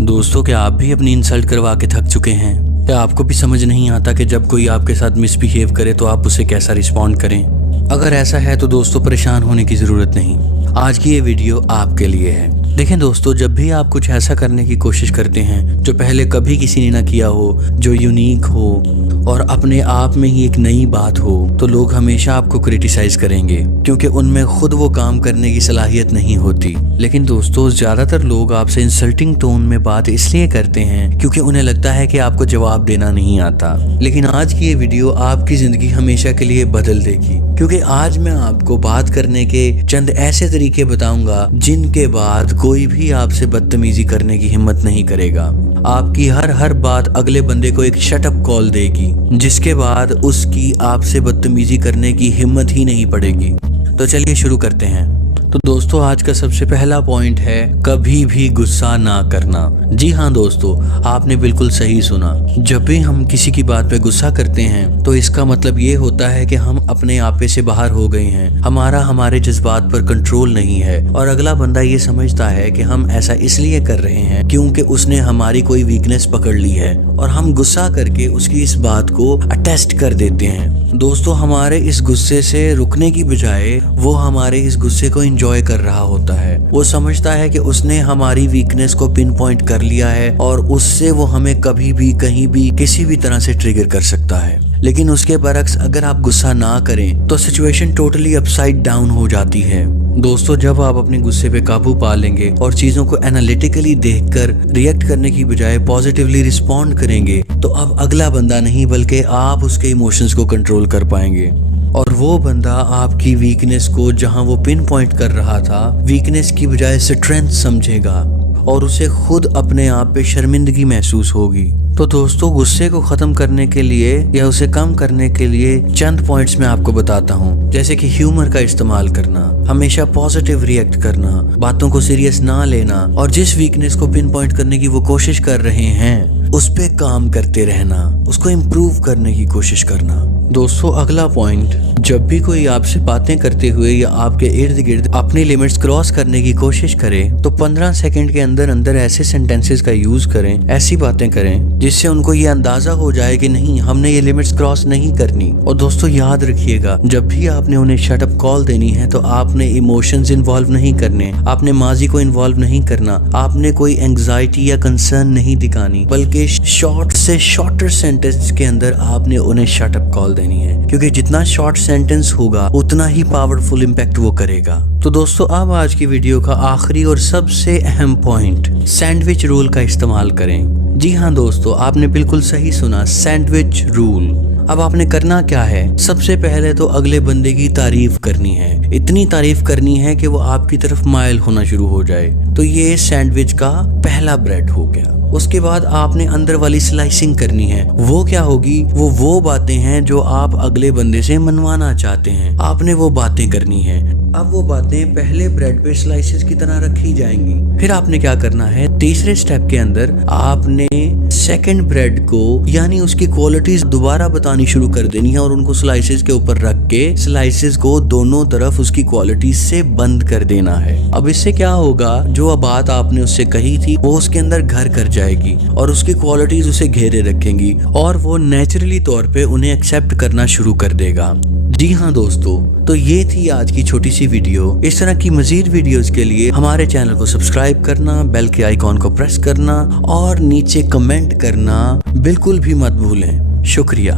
दोस्तों, क्या आप भी अपनी इंसल्ट करवा के थक चुके हैं? क्या आपको भी समझ नहीं आता कि जब कोई आपके साथ मिसबिहेव करे तो आप उसे कैसा रिस्पॉन्ड करें? अगर ऐसा है तो दोस्तों परेशान होने की ज़रूरत नहीं। आज की ये वीडियो आपके लिए है। देखें दोस्तों, जब भी आप कुछ ऐसा करने की कोशिश करते हैं जो पहले कभी किसी ने ना किया हो, जो यूनिक हो और अपने आप में ही एक नई बात हो, तो लोग हमेशा आपको क्रिटिसाइज करेंगे क्योंकि उनमें खुद वो काम करने की सलाहियत नहीं होती। लेकिन दोस्तों, ज़्यादातर लोग आपसे इंसल्टिंग टोन में बात इसलिए करते हैं क्योंकि उन्हें लगता है कि आपको जवाब देना नहीं आता। लेकिन आज की ये वीडियो आपकी ज़िंदगी हमेशा के लिए बदल देगी, क्योंकि आज मैं आपको बात करने के चंद ऐसे तरीके बताऊंगा जिनके बाद कोई भी आपसे बदतमीजी करने की हिम्मत नहीं करेगा। आपकी हर बात अगले बंदे को एक शटअप कॉल देगी, जिसके बाद उसकी आपसे बदतमीजी करने की हिम्मत ही नहीं पड़ेगी। तो चलिए शुरू करते हैं। तो दोस्तों, आज का सबसे पहला पॉइंट है कभी भी गुस्सा ना करना। जी हाँ दोस्तों, आपने बिल्कुल सही सुना। जब भी हम किसी की बात पे गुस्सा करते हैं तो इसका मतलब ये होता है कि हम अपने आपे से बाहर हो गए हैं, हमारा हमारे जज्बात पर कंट्रोल नहीं है और अगला बंदा ये समझता है कि हम ऐसा इसलिए कर रहे हैं क्योंकि उसने हमारी कोई वीकनेस पकड़ ली है और हम गुस्सा करके उसकी इस बात को अटेस्ट कर देते हैं। दोस्तों, हमारे इस गुस्से से रुकने की बजाय वो हमारे इस गुस्से को एंजॉय कर रहा होता है। वो समझता है कि उसने हमारी वीकनेस को पिन पॉइंट कर लिया है और उससे वो हमें कभी भी कहीं भी किसी भी तरह से ट्रिगर कर सकता है। लेकिन उसके बरक्स अगर आप गुस्सा ना करें तो सिचुएशन टोटली अपसाइड डाउन हो जाती है। दोस्तों, जब आप अपने गुस्से पे काबू पा लेंगे और चीजों को एनालिटिकली देखकर रिएक्ट करने की बजाय पॉजिटिवली रिस्पॉन्ड करेंगे, तो अब अगला बंदा नहीं बल्कि आप उसके इमोशंस को कंट्रोल कर पाएंगे और वो बंदा आपकी वीकनेस को, जहां वो पिन पॉइंट कर रहा था, वीकनेस की बजाय स्ट्रेंथ समझेगा और उसे खुद अपने आप पे शर्मिंदगी महसूस होगी। तो दोस्तों, गुस्से को खत्म करने के लिए या उसे कम करने के लिए चंद पॉइंट्स मैं आपको बताता हूँ, जैसे कि ह्यूमर का इस्तेमाल करना, हमेशा पॉजिटिव रिएक्ट करना, बातों को सीरियस ना लेना और जिस वीकनेस को पिन पॉइंट करने की वो कोशिश कर रहे हैं उस पे काम करते रहना, उसको इम्प्रूव करने की कोशिश करना। दोस्तों, अगला पॉइंट, जब भी कोई आपसे बातें करते हुए या आपके इर्द गिर्द अपनी लिमिट्स क्रॉस करने की कोशिश करे तो 15 सेकंड के अंदर अंदर ऐसे सेंटेंसेस का यूज करें, ऐसी बातें करें जिससे उनको ये अंदाजा हो जाए कि नहीं, हमने ये लिमिट्स क्रॉस नहीं करनी। और दोस्तों, याद रखिएगा, जब भी आपने उन्हें शटअप कॉल देनी है तो आपने इमोशंस इन्वॉल्व नहीं करने, आपने माजी को इन्वॉल्व नहीं करना, आपने कोई एंग्जाइटी या कंसर्न नहीं दिखानी, बल्कि शॉर्ट से शॉर्टर सेंटेंस के अंदर आपने उन्हें शटअप कॉल देनी है, क्योंकि जितना शॉर्ट सेंटेंस होगा उतना ही पावरफुल इम्पैक्ट वो करेगा। तो दोस्तों, अब आज की वीडियो का आखिरी और सबसे अहम पॉइंट, सैंडविच रूल का इस्तेमाल करें। जी हाँ दोस्तों, आपने बिल्कुल सही सुना, सैंडविच रूल। अब आपने करना क्या है? सबसे पहले तो अगले बंदे की तारीफ करनी है, इतनी तारीफ करनी है कि वो आपकी तरफ माइल होना शुरू हो जाए। तो ये सैंडविच का पहला ब्रेड हो गया। उसके बाद आपने अंदर वाली स्लाइसिंग करनी है। वो क्या होगी? वो बातें हैं जो आप अगले बंदे से मनवाना चाहते हैं, आपने वो बातें करनी है। अब वो बातें पहले ब्रेड पे स्लाइसेस की तरह रखी जाएंगी। फिर आपने क्या करना है? तीसरे स्टेप के अंदर आपने सेकंड ब्रेड को यानी उसकी क्वालिटीज दोबारा बतानी शुरू कर देनी है और उनको स्लाइसेस के ऊपर रख के स्लाइसेस को दोनों तरफ उसकी क्वालिटीज से बंद कर देना है। अब इससे क्या होगा? जो बात आपने उससे कही थी वो उसके अंदर घर कर जाएगी और उसकी क्वालिटीज उसे घेरे रखेंगी और वो नेचुरली तौर पे उन्हें एक्सेप्ट करना शुरू कर देगा। जी हाँ दोस्तों, तो ये थी आज की छोटी सी वीडियो। इस तरह की मजीद वीडियोस के लिए हमारे चैनल को सब्सक्राइब करना, बेल के आइकॉन को प्रेस करना और नीचे कमेंट करना बिल्कुल भी मत भूलें। शुक्रिया।